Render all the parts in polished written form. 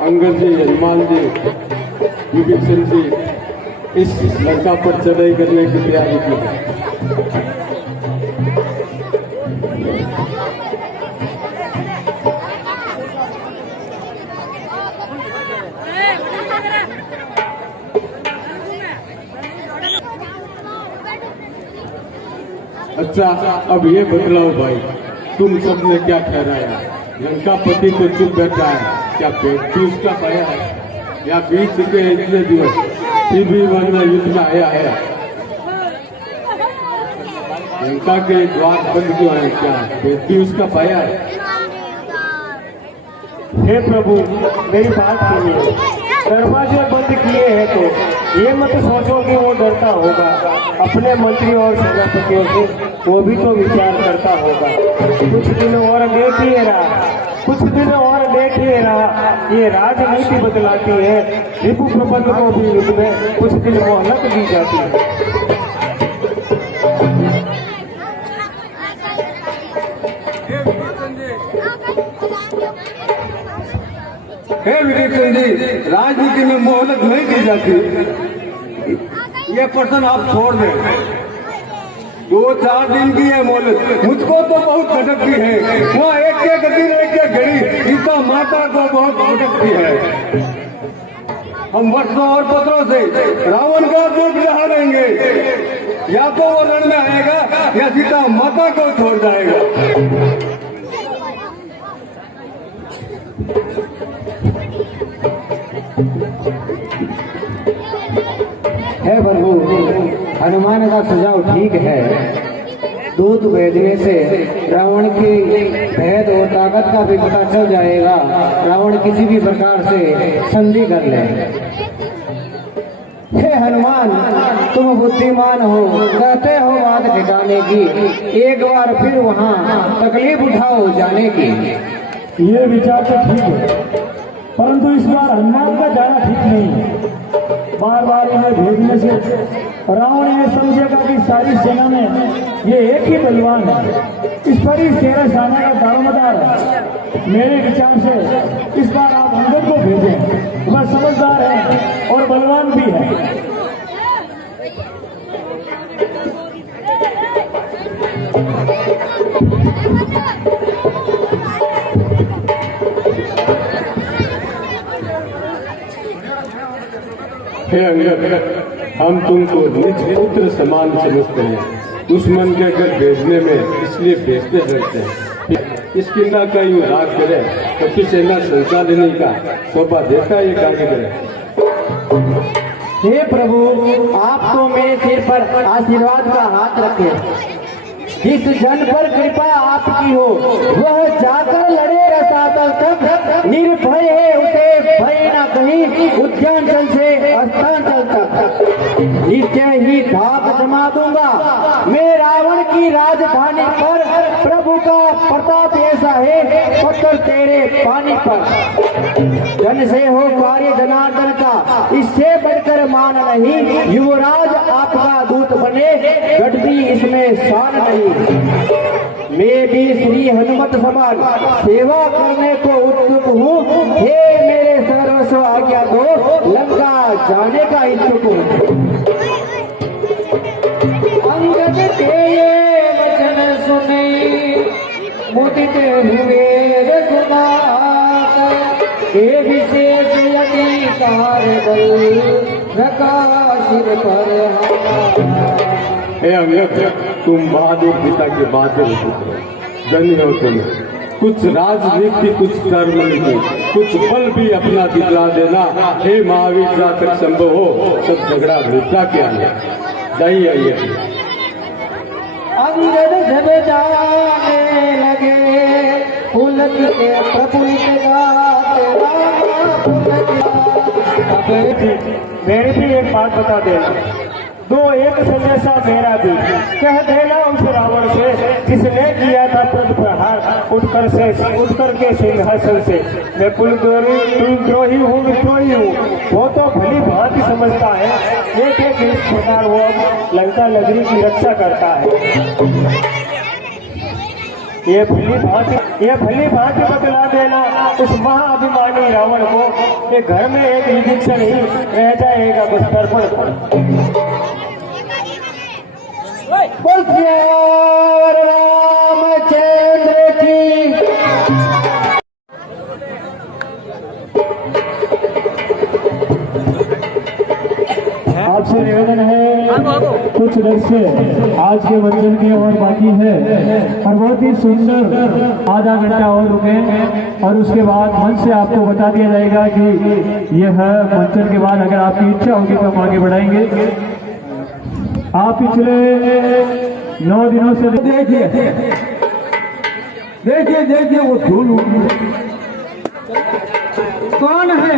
अंगद जी, हनुमान जी, विभीषण जी इस लंका पर चढ़ाई करने की तैयारी की है। अच्छा, अब ये बतलाओ भाई, तुम सबने क्या ठहराया? लंका पति तो चुप बैठा है, क्या पेट भी उसका पाया है या बीत चुके इतने दिवस फिर भी वरना युद्ध में आया है? लंका के द्वार बंद क्यों है? क्या पेट भी उसका पाया है? हे प्रभु, मेरी बात सुनिए। दरवाजे बंद किए हैं तो ये मत सोचो कि वो डरता होगा। अपने मंत्री और सेनापतियों से वो भी तो विचार करता होगा। कुछ दिन और देखिए रहा, ये राजनीति बदलाती है। रिपु प्रबंध को भी युद्ध में कुछ दिन मोहलत दी जाती है। हे विभीषण जी, राजनीति में मोहलत नहीं दी जाती। ये प्रश्न आप छोड़ दें। 2-4 दिन की है मोहलत। मुझको तो बहुत भटकती है। वहाँ एक दिन एक घड़ी सीता माता को बहुत भटकती है। हम वर्षों और पत्रों से रावण का दुख रहा देंगे। या तो वो रण में आएगा या सीता माता को छोड़ जाएगा। है प्रभु, हनुमान का सुझाव ठीक है। दूत भेजने से रावण की भेद और ताकत का भी पता चल जाएगा। रावण किसी भी प्रकार से संधि कर ले। हे हनुमान, तुम बुद्धिमान हो, कहते हो बात ठिकाने की। एक बार फिर वहाँ तकलीफ उठाओ जाने की। ये विचार तो ठीक है, परंतु इस बार हनुमान का जाना ठीक नहीं है। बार बार इन्हें भेजने से रावण ये समझेगा कि सारी सेना में ये एक ही बलवान है। इस पर ही तेरा सेना का दारोमदार है। मेरे विचार से इस बार आप अंगद को भेजें। वह समझदार है और बलवान भी है। हे अंगद, हम तुमको निज पुत्र समान समझते हैं। दुश्मन के घर भेजने में इसलिए भेजते रहते हैं। इस किला का यूं राग करे तो फिर सेना संचालनी का शोभा देता ये कार्य करे। हे प्रभु, आप तो मेरे सिर पर आशीर्वाद का हाथ रखे। जिस जन पर कृपा आपकी हो वह जाकर लड़े रसातल तक। निर्भय है उसे भय न कहीं, उद्यानचल से अस्तांचल तक। निश्चय ही धाक जमा दूंगा मैं रावण की राजधानी पर। प्रभु का प्रताप ऐसा है पत्थर तेरे पानी पर। जन से हो कार्य जनार्दन का, इससे बढ़कर मान नहीं। युवराज आपका दूत बने, घटती इसमें शान नहीं। मैं भी श्री हनुमत समान सेवा करने को उत्सुक हूँ। हे मेरे सर्वस्व आज्ञा दो, लंका जाने का इच्छुक हूँ। अंगद के ये वचन सुने मुदित हुए रघुनाथ। हे विशेष अधिकार बल प्रकाशित पर। हे अंगद, तुम बहादुर पिता के बहादुर पुत्र, धन्य हो तुम। कुछ राजनीति, कुछ कर्म नीति, कुछ बल भी अपना दिखला देना। हे महावीर, तक संभव हो सब झगड़ा भ्रष्टा के आने दही आइए। अंगद जब जाने लगे पुलक के प्रफुल्लित गाते मेरी भी एक बात बता देना। दो एक संदेशा मेरा भी कह देना उस रावण से जिसने किया था प्रति प्रहार उठकर के सिंहासन से। मैं कुलद्रोही हूँ, विद्रोही हूँ। वो तो भली भांति समझता है एक किस प्रकार वो लंका नगरी की रक्षा करता है। ये भली भांति ये भली भांति बतला देना उस महाअभिमानी रावण को कि घर में एक विभीषण ही रह जाएगा बस्तर पर। बोल रामचंद्र की। आपसे निवेदन है कुछ दृश्य आज के मंचन के और बाकी है और बहुत ही सुंदर आधा घंटा और रुके और उसके बाद मंच से आपको बता दिया जाएगा कि यह मंचन के बाद अगर आपकी इच्छा होगी तो हम आगे बढ़ाएंगे। आप पिछले 9 दिनों से देखिए देखिए देखिए वो धूल कौन है?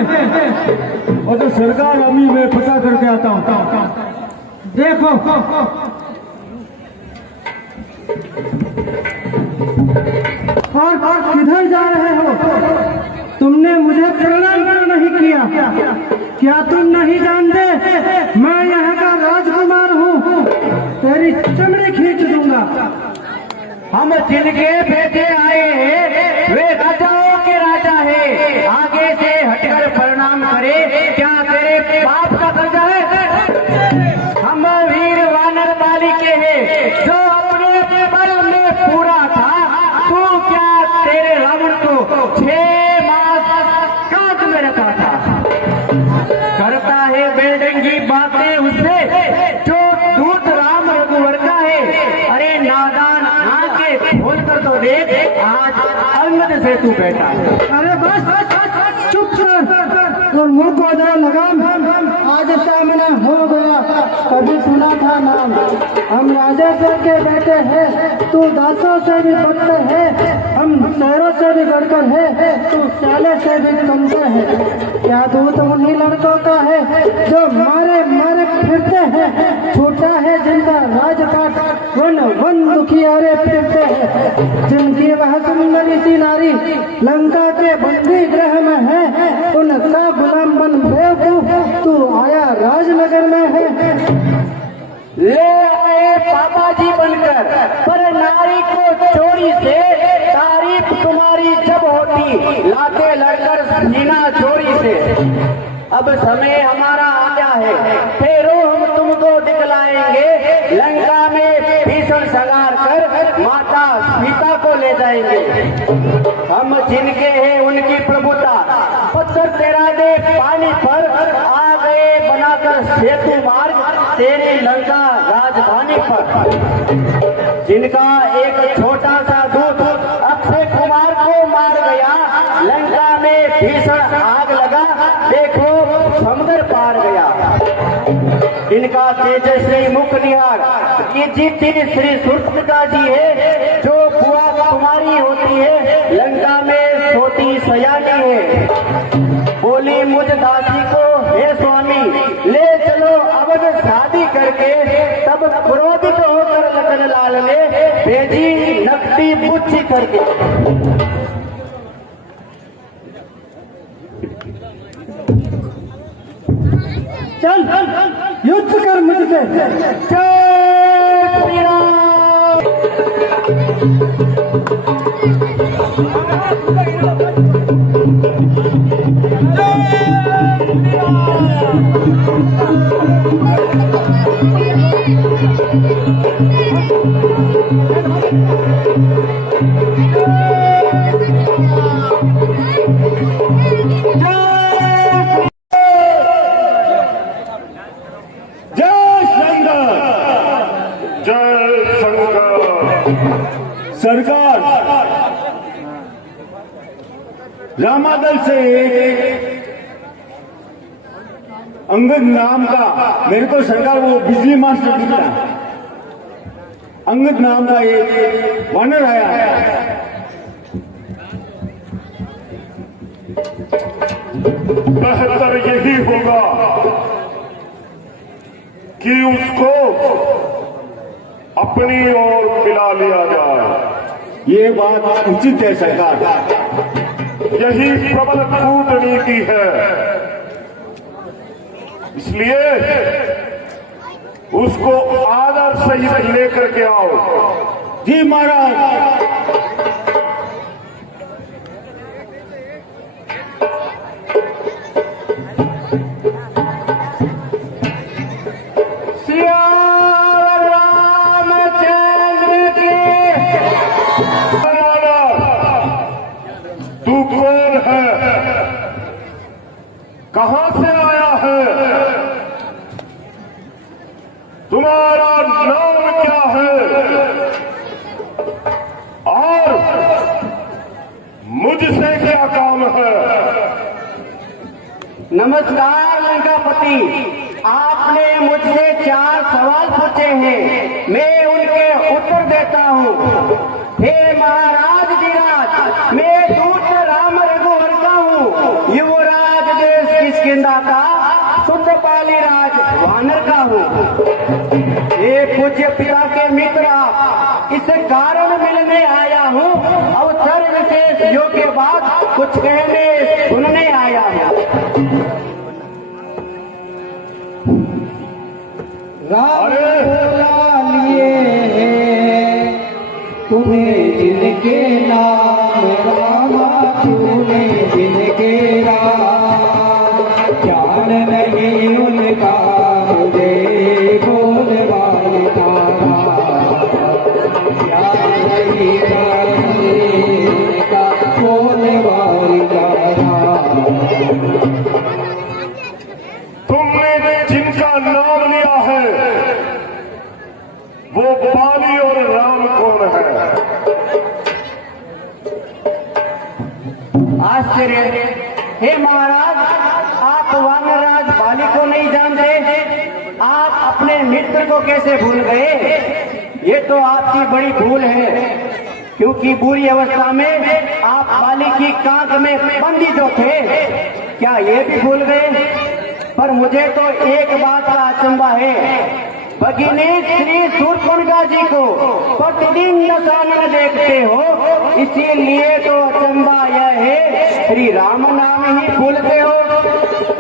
और तो सरकार अभी मैं पता करके आता हूँ। देखो और किधर जा रहे हो? तुमने मुझे प्रणाम नहीं किया। क्या तुम नहीं जानते मैं यहाँ का राजकुमार हूँ? तेरी चमड़ी खींच दूंगा। हम जिनके बेटे आए हैं वे राजाओं के राजा है। आगे से हटकर प्रणाम करे क्या तेरे बाप का कर्जा है? हम वीर वानर वाली के हैं जो अपने बल में पूरा था। तू क्या तेरे रावण को 6 मास काट में रखा था? करता है बेडंगी बातें उससे जो दूत राम रघुवर का है। अरे नादान आंखें खोल कर तो देख आज अंगद से तू बैठा है। अरे बस चुप कर और मुंह को दे लगाम। आज सामना हो गया। कभी सुना था नाम। हम राजेश्वर के बेटे हैं, तू दासों से भी बढ़कर है। हम शहरों से भी बढ़कर है, तू साले से भी कमतर है। क्या दूत उन्हीं लड़कों का है जो मारे मारे फिरते हैं? छूटा है जिनका राजपाट वन वन दुखियारे फिरते हैं। जिनकी वह सुंदरी सी नारी लंका के बंदी गृह में है, उनका गुलाम बन बेवकूफ तू आया राजनगर में है। ले आए पापा जी बनकर पर नारी को चोरी से तारीफ तुम्हारी जब होती लाते लड़कर सीना चोरी से। अब समय हमारा आया है फेरो हम तुमको दिखलाएंगे। लंका में भीषण संहार कर माता सीता को ले जाएंगे। हम जिनके हैं उनकी प्रभुता पत्थर तेरा दे पानी पर आ गए बनाकर सेतु मार्ग तेरी लंका राजधानी पर। जिनका एक छोटा सा दूत अक्षय कुमार को मार गया लंका में भीषण आग लगा देखो समुद्र पार गया। इनका तेजस्वी मुख निहार ये जीती श्री सूर्पनखा जी है जो बुआ कुमारी होती है लंका में सोती सयानी है। बोली मुझ दासी को हे स्वामी ले चलो अवध शादी करके। तब क्रोधित होकर लखन लाल ने भेजी नकटी बुच्ची करके। चल युद्ध कर मुझसे। जय श्री राम। सरकार रामादल से एक अंगद नाम का मेरे को सरकार वो बिजली मास्टर दिखता है। अंगद नाम का एक वानर आया है। बेहतर यही होगा कि उसको अपनी ओर मिला लिया जाए। ये बात उचित है सरकार। यही प्रबल कूटनीति है। इसलिए उसको आदर सहित लेकर के आओ। जी महाराज। तू कौन है? कहां से आया है? तुम्हारा नाम क्या है? और मुझसे क्या काम है? नमस्कार लंकापति, आपने मुझसे 4 सवाल पूछे हैं, मैं उनके उत्तर देता हूँ। हे महाराज धीराज, मैं दूत राम रघुवर का हूँ, युवराज देश किष्किंधा का, सुंदरपाली राज वानर का हूँ। ये पूज्य पिता के मित्र आप, इस कारण मिलने आया हूँ, अवसर विशेष योग्य बात कुछ कहने सुनने आया हूँ। अरे लिए तुम्हें जिनके नाम रामा, तूने जिनके राम, जान नहीं उनका मुझे बोल वाली तारा, जान नहीं उनका बोल वाली तारा। तुमने जिनका नाम लिया है वो बाली और राम कौन है? आश्चर्य। हे महाराज, आप वानरराज बाली को नहीं जानते? आप अपने मित्र को कैसे भूल गए? ये तो आपकी बड़ी भूल है, क्योंकि बुरी अवस्था में आप बाली की कांख में बंदी जो थे, क्या ये भी भूल गए? पर मुझे तो एक बात का अचंभा है, भगिनी श्री शूर्पणखा जी को प्रतिदिन दशानन देखते हो, इसीलिए तो अचंभा यह है श्री राम नाम ही भूलते हो।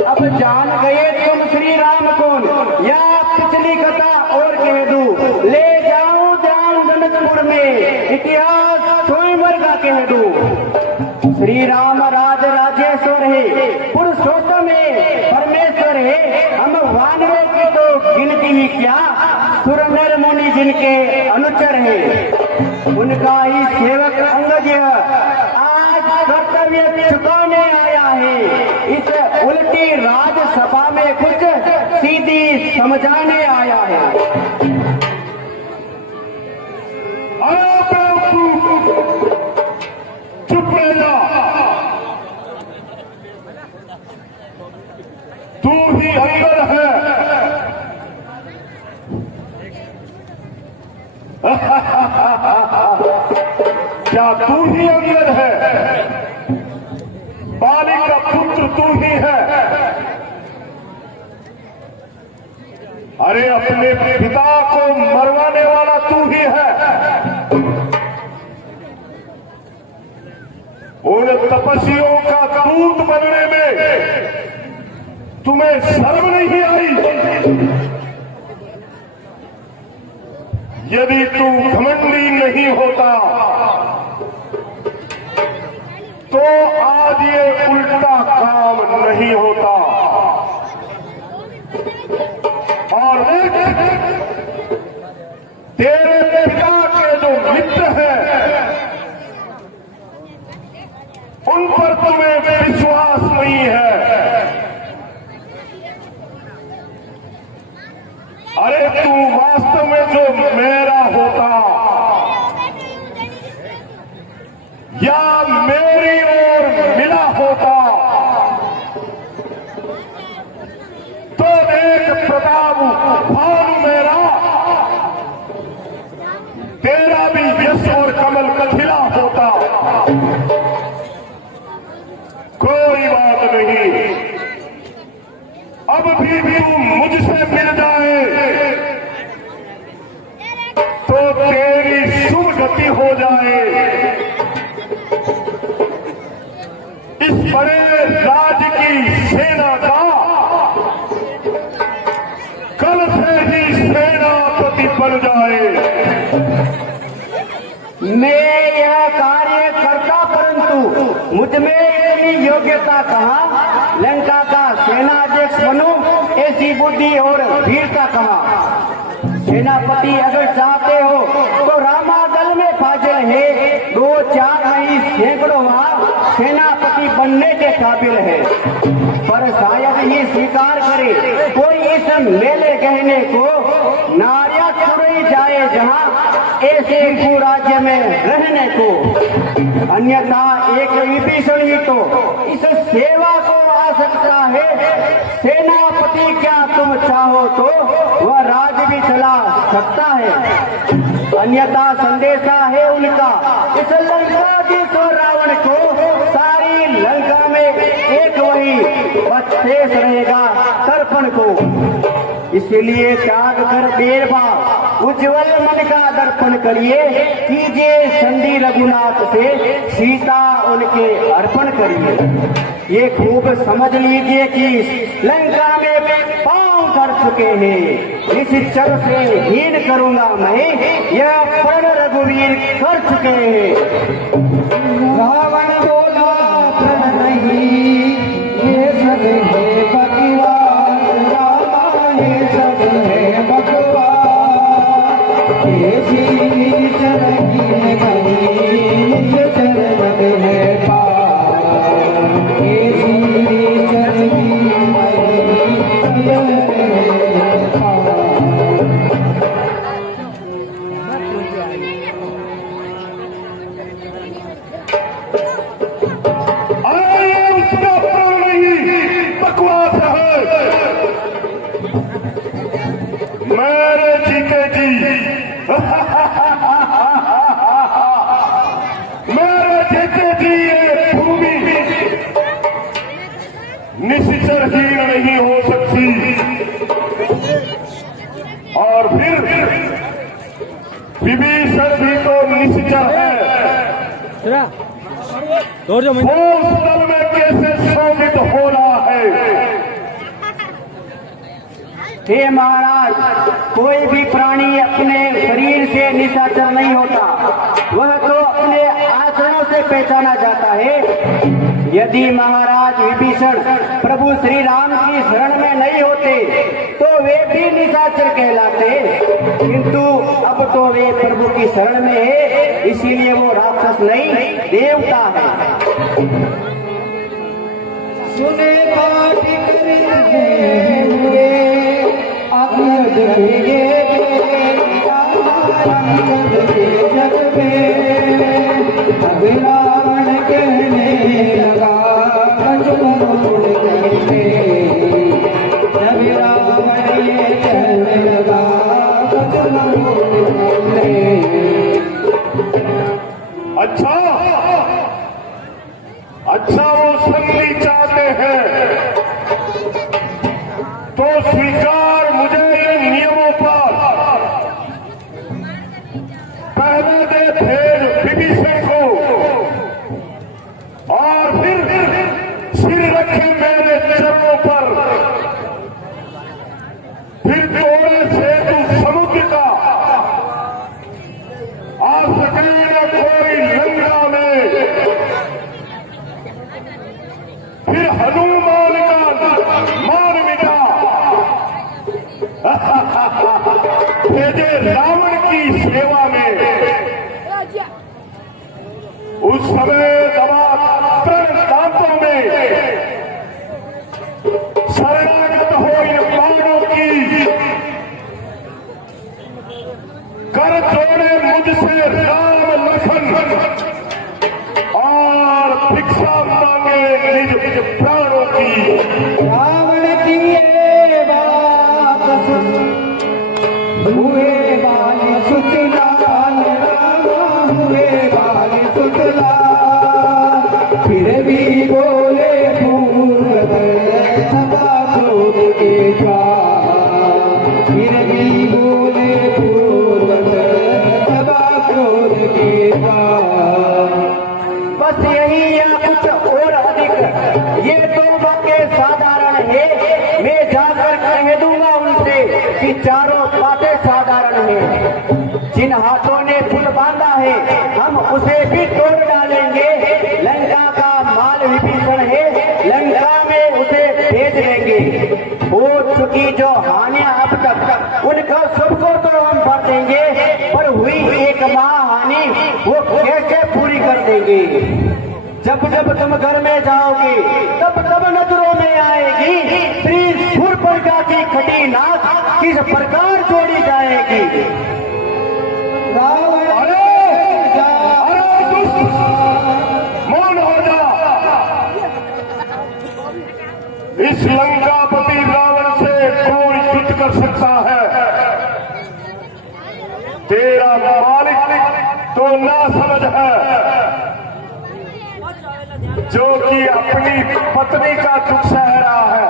अब जान गए तुम श्री राम कौन, या पिछली कथा और कह दूं, ले जाऊं ध्यान जनकपुर में, इतिहास स्वयंवर का कह दूं। श्री राम राज राजेश्वर है, पुरुषोत्तम है, परमेश्वर है, हम वानरों की तो गिनती ही क्या, सुर नर मुनि जिनके अनुचर है, उनका ही सेवक अंगज आज कर्तव्य चुकाने आया है, इस उल्टी राजसभा में कुछ सीधी समझाने आया है। चुप रह जा, तू ही अंदर है। क्या तू ही अंदर है? बाली का पुत्र तू ही है। अरे अपने पिता को मरवाने वाला तू ही है। उन तपस्वियों का दूत बनने में तुम्हें शर्म नहीं आई? यदि तू घमंडी नहीं होता तो आज ये उल्टा काम नहीं होता। और तेरे पिता के जो मित्र हैं उन पर तुम्हें विश्वास नहीं है। अरे तू वास्तव में जो मेरा होता या मेरी ओर मिला होता तो एक प्रताप भानु मेरा, तेरा भी यश और कमल कथिला होता। कोई बात नहीं, अब भी तू मुझसे मिल जाए तो तेरी शुभ गति हो जाए। इस बड़े राज्य की सेना का कल से ही सेनापति बन जाए। मैं यह कार्य करता, परंतु मुझ में इतनी योग्यता कहाँ, लंका का सेनाध्यक्ष बनूं, ऐसी बुद्धि और वीरता कहाँ। सेनापति अगर चाहते हो तो रामादल में फाजिल है, 2-4 नहीं सैकड़ों सेनापति बनने के काबिल है, पर शायद ही स्वीकार करे कोई इस मेले कहने को। नारियां चुराई जाए जहां ऐसे कुराज्य में रहने को, अन्यथा एक विभीषण ही तो इस सेवा को आ सकता है। सेनापति क्या तुम चाहो तो वह राज भी चला सकता है, अन्यथा संदेशा है उनका इस लंकाधीश और रावण को। सारी लंका में एक वही शेष रहेगा तर्पण को, इसलिए त्याग कर बेरबा उज्जवल मन का दर्पण करिए। कीजिए संधि रघुनाथ से सीता उनके अर्पण करिए। ये खूब समझ लीजिए कि लंका में पांव कर चुके हैं, इस चर से हीन करूंगा मैं, यह प्रण रघुवीर कर चुके हैं। रावण बोला प्रण नहीं, ये सब है बकवास, रामा ये सब है बकवास। ये जी चरण की गई, ये चरण है पार, ये जी चरण की गई, ये है पार। उसका प्रण नहीं, बकवास है। मेरे जीते जी मेरे जीते जी ये भूमि निश्चरहीन नहीं हो सकती। और फिर विभीषण भी तो निश्चर है, वो उस दल में कैसे शोभित हो रहा है। हे महाराज, कोई भी प्राणी अपने शरीर से निशाचर नहीं होता, वह तो अपने आचरणों से पहचाना जाता है। यदि महाराज विभीषण प्रभु श्री राम की शरण में नहीं होते तो वे भी निशाचर कहलाते, किंतु अब तो वे प्रभु की शरण में है, इसीलिए वो राक्षस नहीं देवता है। सुने बात करते हुए अंगद के जग में, अब रावण कहने लगा कचमोड़ कहते, जब रावण ये कहने लगा कचमोड़ कहते। अच्छा वो संधि चाहते हैं तो स्वीकार मुझे इन नियमों पर। पहले दे भेद विभीषण को, और फिर सिर रखे मेरे चरणों पर, फिर तोड़े सेतु समुद्र का, आ सके न कोई लंका में, फिर हनुमान का मान मिटा, भेजे रावण की सेवा में। उस समय दबा प्रण दांतों में शरणागत हो इन बाणों की, कर जोड़े मुझसे राम लखन, और भिक्षा मांगे निज प्राणों की। रावण की ये बात हुए बाली सुतलाल, राम हुए बाली सुतलाल, फिर भी बोले पूर्व सदा क्रोध के ज्वाल, फिर भी बोले पूर्व सदा क्रोध के ज्वाल। बस यही या कुछ और अधिक ये तो बातें साधारण है। मैं जाकर कह दूंगा उनसे कि चारों बातें साधारण है। जिन हाथों ने पुल बांधा है हम उसे भी तोड़ डालेंगे। लंका का माल विभीषण है, लंका में उसे भेज देंगे। हो चुकी जो हानियां अब तक उनका सबको तो हम भर देंगे, पर हुई एक महाहानि वो कैसे पूरी कर देंगे। जब जब तुम घर में जाओगी तब तब नजरों में आएगी श्री शूर्पणखा की खटी नाक किस प्रकार जोड़ी जाएगी। अरे दुष्ट, मौन हो जा। इस लंकापति रावण से कौन युद्ध कर सकता है? तेरा मालिक तो ना समझ है, जो कि अपनी पत्नी का दुख सह रहा है।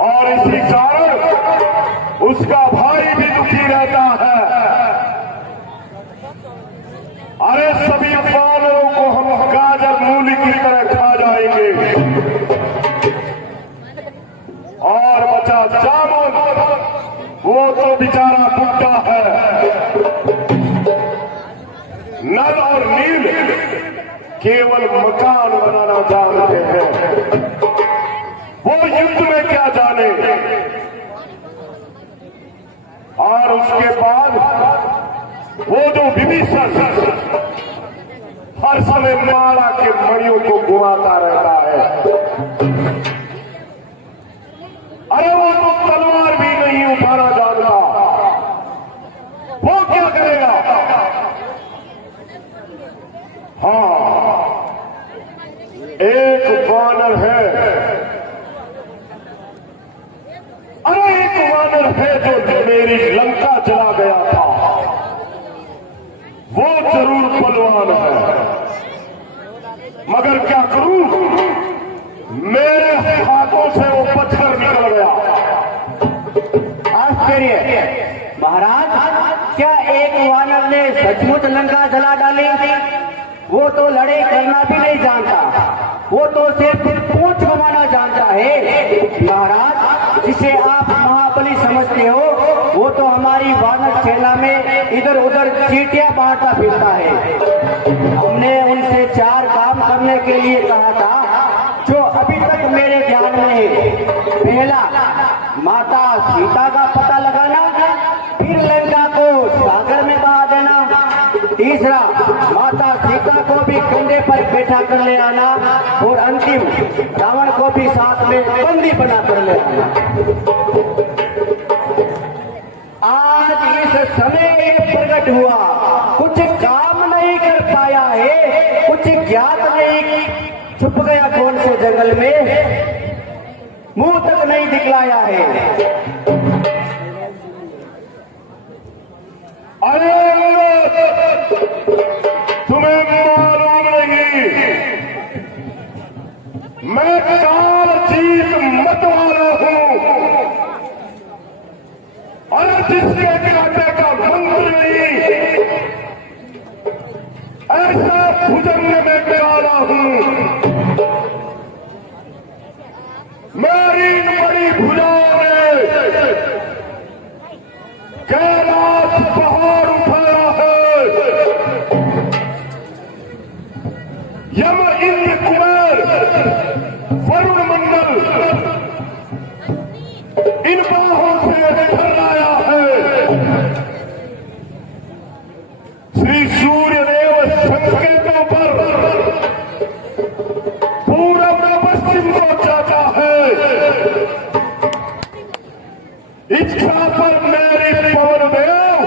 और इसी कारण उसका भाई भी दुखी रहता है। अरे सभी वानरों को हम गाजर मूली की तरह खा जाएंगे। और बचा जामुन, वो तो बेचारा बुड्ढा है। नल और नील केवल मकान बनाना जानते हैं, वो युद्ध में क्या जाने। और उसके बाद वो जो विभीषण हर समय माला के मणियों को घुमाता रहता है। अरे वो तो तलवार भी नहीं उठाना जानता, वो क्या करेगा? हाँ, एक वानर है, अरे एक वानर है जो मेरी लंका जला गया था, वो जरूर बलवान है। मगर क्या करूं, मेरे हाथों से वो पत्थर निकल गया। आश्चर्य महाराज, क्या एक वानर ने सचमुच लंका जला डाली? वो तो लड़ाई करना भी नहीं जानता, वो तो सिर्फ पूंछ घुमाना जानता है। महाराज, जिसे आप महाबली समझते हो वो तो हमारी वानर सेना में इधर उधर चींटियां बांटता फिरता है। हमने उनसे 4 काम करने के लिए कहा था जो अभी तक मेरे ध्यान में है। पहला, माता सीता का पता लगाना, फिर लंका को सागर में बहा देना। तीसरा, माता सीता को भी कंधे पर बैठा कर ले आना। और अंतिम, रावण को भी साथ में बंदी बना कर ले आना। आज इस समय ये प्रकट हुआ, कुछ काम नहीं कर पाया है, कुछ ज्ञात नहीं, छुप गया कौन से जंगल में, मुंह तक नहीं दिखलाया है। अरे तुम्हें मालूम नहीं, मैं काल जीत मत वाला हूं। अरे जिसके काटे का मंत्र नहीं, ऐसा भुजंग में प्यारा हूं। मेरी बड़ी भुजाओं ने कैलाश पहाड़ उठाया है। यम, इंद्र, कुबेर, वरुण मंडल इन बाहों से ठहराया है। श्री सूर्यदेव संकेतों पर पूरब पश्चिम को जाता है। इच्छा पर मेरी पवन देव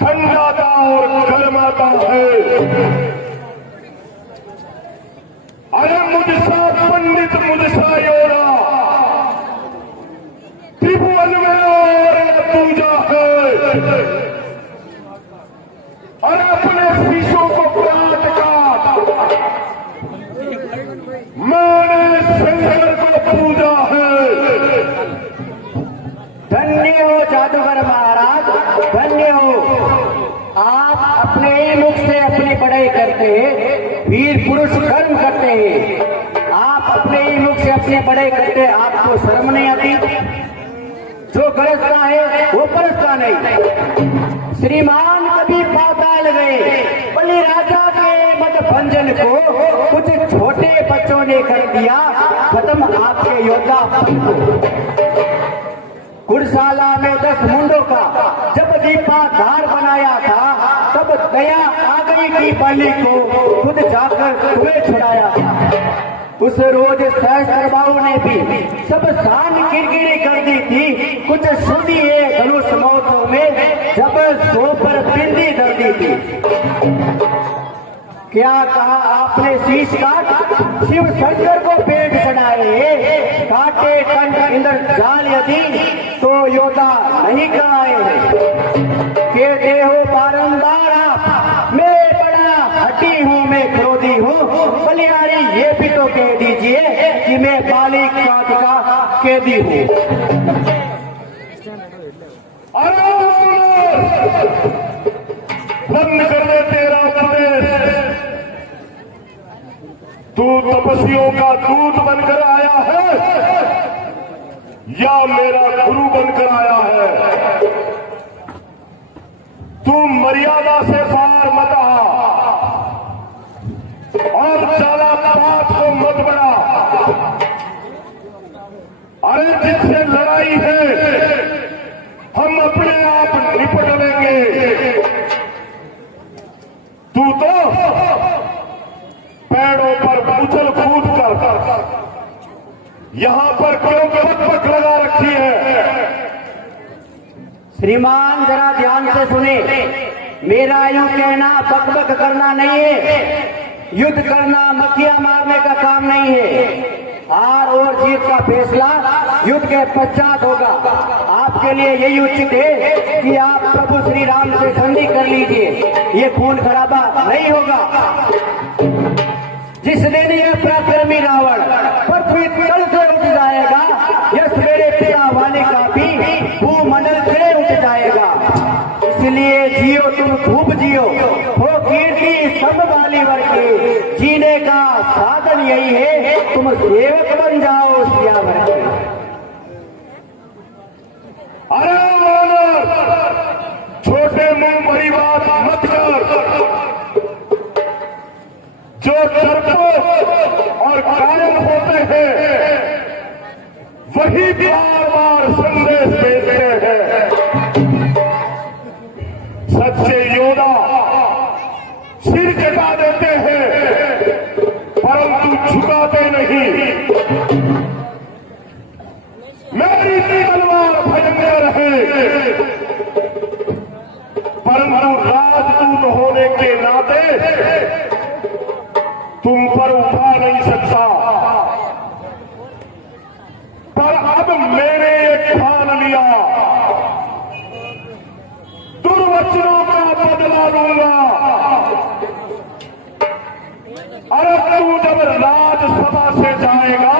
ठंडाता और गर्माता है। अरे मुझसा पंडित, मुझसा योड़ा, त्रिभुवन में और पूजा है। अरे अपने शीशों को काट काट मैंने शंकर को पूजा है। धन्य हो जादूगर महाराज, धन्य हो। आप अपने ही मुख से अपनी बड़ाई करते हैं, वीर पुरुष कर्म करते हैं। आप अपने ही मुख से अपनी बड़ाई करते हैं, आपको शर्म नहीं आती? जो गरजता है वो परसता नहीं। श्रीमान कभी पाताल गए, बलि राजा के मत भंजन को कुछ छोटे बच्चों ने कर दिया खत्म आपके योद्धा। कुरशाला में 10 मुंडों का जब दीपाधार बनाया था अपनी बाली को खुद जाकर तुम्हें छुड़ाया। उस रोज सहस्त्र बाहु ने भी सब शान किरकिरी कर दी थी। कुछ सुनिए धनुष महोत्सव में जब सो पर बिंदी धर दी थी। क्या कहा आपने शीश काट शिव शंकर को पेट चढ़ाए। काटे कंठ इंद्र जाल यदि तो योद्धा नहीं कराए। कहते हो बारंबार आप मैं बड़ा हटी हूँ, मैं क्रोधी हूँ। बलिहारी ये भी तो कह दीजिए कि मैं बालिक का कैदी हूँ। अरे बंद कर दे तेरा उपदेश। तू तपस्वियों का दूत बनकर आया है या मेरा गुरु बनकर आया है। तू मर्यादा से पार मत आ और ज्यादा बात को मत बढ़ा। अरे जिससे लड़ाई है हम अपने आप निपट लेंगे। तू तो पैरों पर उछल कूद कर यहां पर क्यों पक लगा रखी है। श्रीमान जरा ध्यान से सुने, मेरा यूं कहना बकबक करना नहीं है। युद्ध करना मक्खियां मारने का काम नहीं है। हार और जीत का फैसला युद्ध के पश्चात होगा। आपके लिए यही उचित है कि आप प्रभु श्री राम से संधि कर लीजिए। ये खून खराबा नहीं होगा। जिस दिन यह पराक्रमी रावण पृथ्वी तल से उठ जाएगा, यह मेरे पिता वाले का भी भूमंडल से उठ जाएगा। इसलिए जियो तुम खूब जियो, हो कीर्ति स्तंभ वाली वर्ग। जीने का साधन यही है, तुम सेवक बन जाओ सियावर के। अरे वानर, छोटे मुंह बड़ी बात मत कर। जो डरपोक और कायल होते हैं वही बार बार संदेश देते हैं। सच्चे योद्धा सिर कटा देते हैं परंतु झुकाते नहीं। मेरी तलवार भयंकर है परंतु राजदूत होने के नाते तुम पर उठा नहीं सकता। पर अब मैंने एक ठान लिया, दुर्वचनों का बदला लूंगा। अरे तू जब राजसभा से जाएगा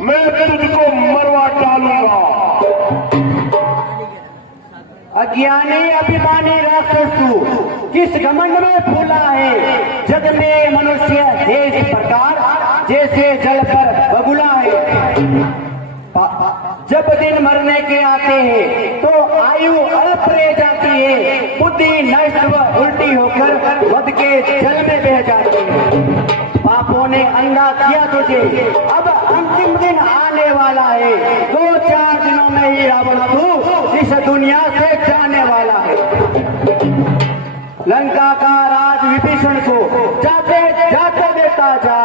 मैं तुझको मरवा डालूंगा। अज्ञानी अभिमानी राक्षस तू किस घमंड में फूला है। जग में मनुष्य है इस प्रकार जैसे जल पर बगुला है। जब दिन मरने के आते हैं तो आयु अल्प रह जाती है। बुद्धि नष्ट व उल्टी होकर वध के जल में बह जाती है। पापों ने अंधा किया तुझे, अब अंतिम दिन आने वाला है। 2-4 दिनों में ही रावण तू इस दुनिया से जाने वाला है। लंका का राज विभीषण को जाते जाते देता जा।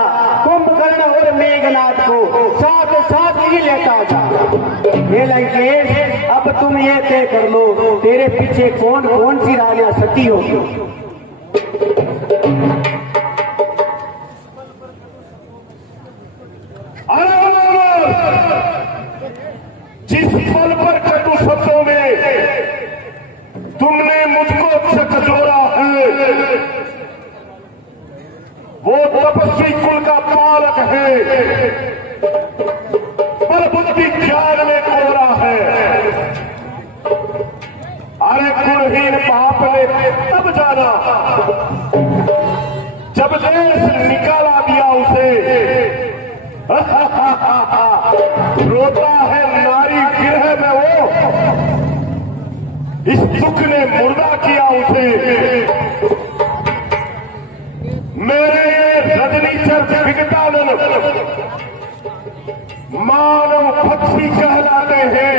कुंभकर्ण और मेघनाथ को साथ साथ ही लेता जा। ये लंकेश अब तुम ये तय कर लो तेरे पीछे कौन कौन सी रानियां सती होगी। जिस पल पर कटु शब्दों में तुमने मुझको झकझोरा है वो तपस्वी कुल का पालक है पर बुद्धि ज्ञान में कोरा है। अरे कुलहीन पाप ने तब जाना जब देश निकाला दिया उसे। रोता है नारी गिरह में वो, इस दुख ने मुर्दा किया उसे। मेरे ये रजनीचर विकटानन मानव पक्षी कहलाते हैं।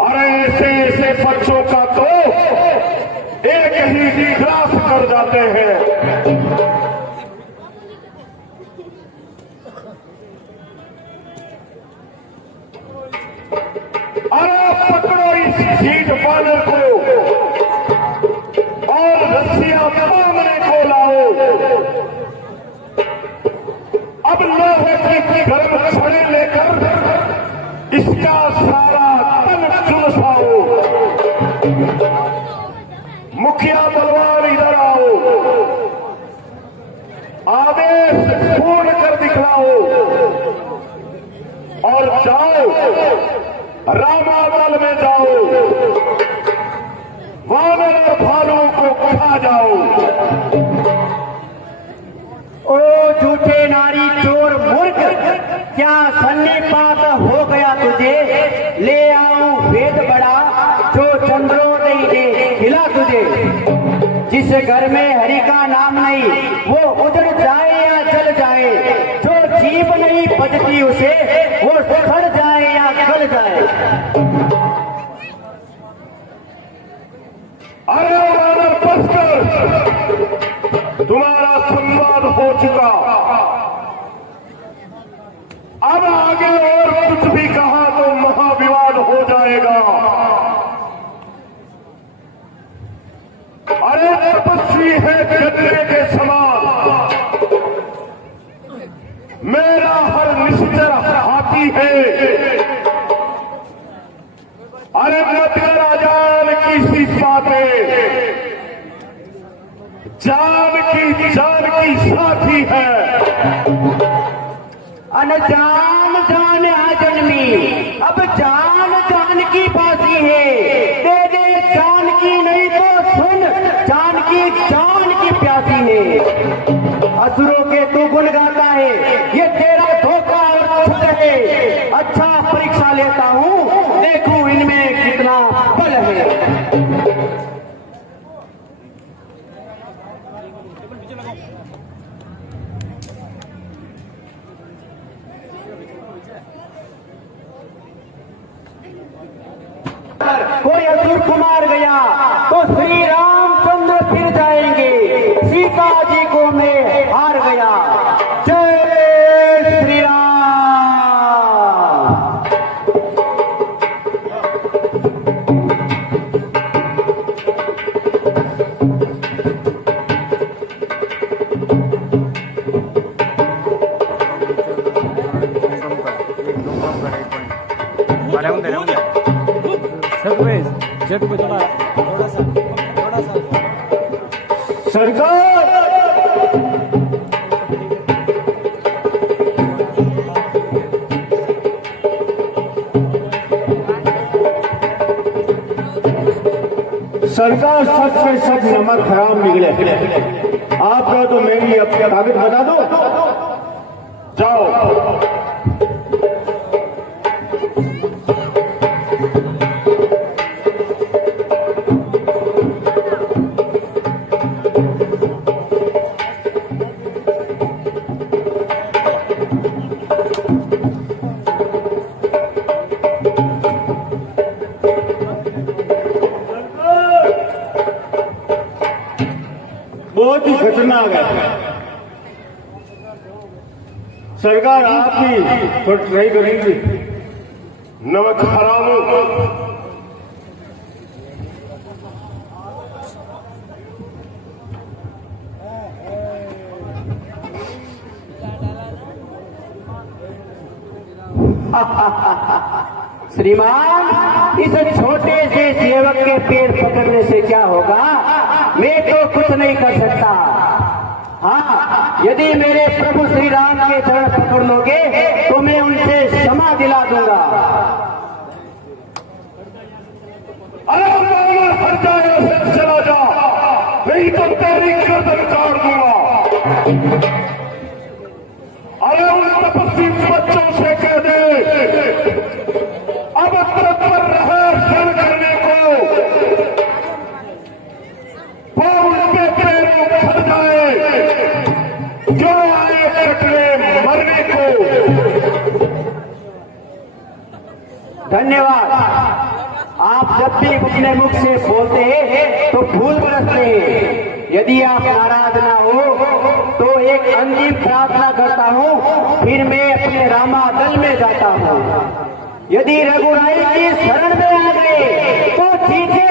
अरे ऐसे ऐसे बच्चों का तो को और रस्सियां बांधने को लाओ। अब लोहे की गर्म छड़ी लेकर इसका सारा तन झुलसाओ। मुखिया बलवान इधर आओ, आदेश पूर्ण कर दिखलाओ और जाओ रामावल में जाओ, वानर और भालुओं को खा जाओ। ओ झूठे नारी चोर मूर्ख, क्या सन्नीपात हो गया तुझे? ले आऊं वेद बड़ा जो चंद्रोदय दे खिला तुझे। जिस घर में हरि का नाम नहीं वो उजड़ जाए या जल जाए, जो जीभ नहीं बजती उसे वो सड़ जाए या गल जाए। अरे वानर बसकर, तुम्हारा संवाद हो चुका। अब आगे और कुछ भी कहा तो महाविवाद हो जाएगा। अरे तपस्वी है गन्ने के समान, मेरा हर निश्चर हाथी है। अरे मत कर अजान की सी बातें, जान की साथी है। अनजान जान आजन्मी, अब जान जान की बासी है। दे दे जान की नहीं तो सुन, जान की प्यासी है। असुरों के तू गुण गाता है, ये तेरा धोखा और छल है। अच्छा परीक्षा लेता हूँ, देखूं इनमें कितना बल है। कोई असुर कुमार गया तो श्री रामचंद्र फिर जाएंगे। सीता जी को मैं हार गया। जय श्री राम। सरकार, सरकार सच में सच नमक हराम निकले। आपका तो मेरी अपने कागज बता दो, जाओ। बहुत ही खतरनाक है सरकार, आपकी थोड़ी ट्राई करेंगे। नमक हराम श्रीमान, इस छोटे से सेवक के पैर पकड़ने से क्या होगा? मैं तो कुछ नहीं कर सकता। हाँ, यदि मेरे प्रभु श्री राम के चरण पकड़ लोगे तो मैं उनसे क्षमा दिला दूंगा। अरे हट जाए, से चला जा, नहीं तो तेरी गर्दन काट दूंगा। अरे उन तपस्वी बच्चों से कह दे अब तत्पर रहे क्षण करने को, वो उनके पैरों फट जाए जो आए कटने मरने को। धन्यवाद। आप जब भी अपने मुख से बोलते हैं तो फूल बरसते हैं। यदि आप नाराज ना हो तो एक अंतिम प्रार्थना करता हूँ, फिर मैं अपने रामादल में जाता हूँ। यदि रघुराई की शरण में आ गए तो ठीक है।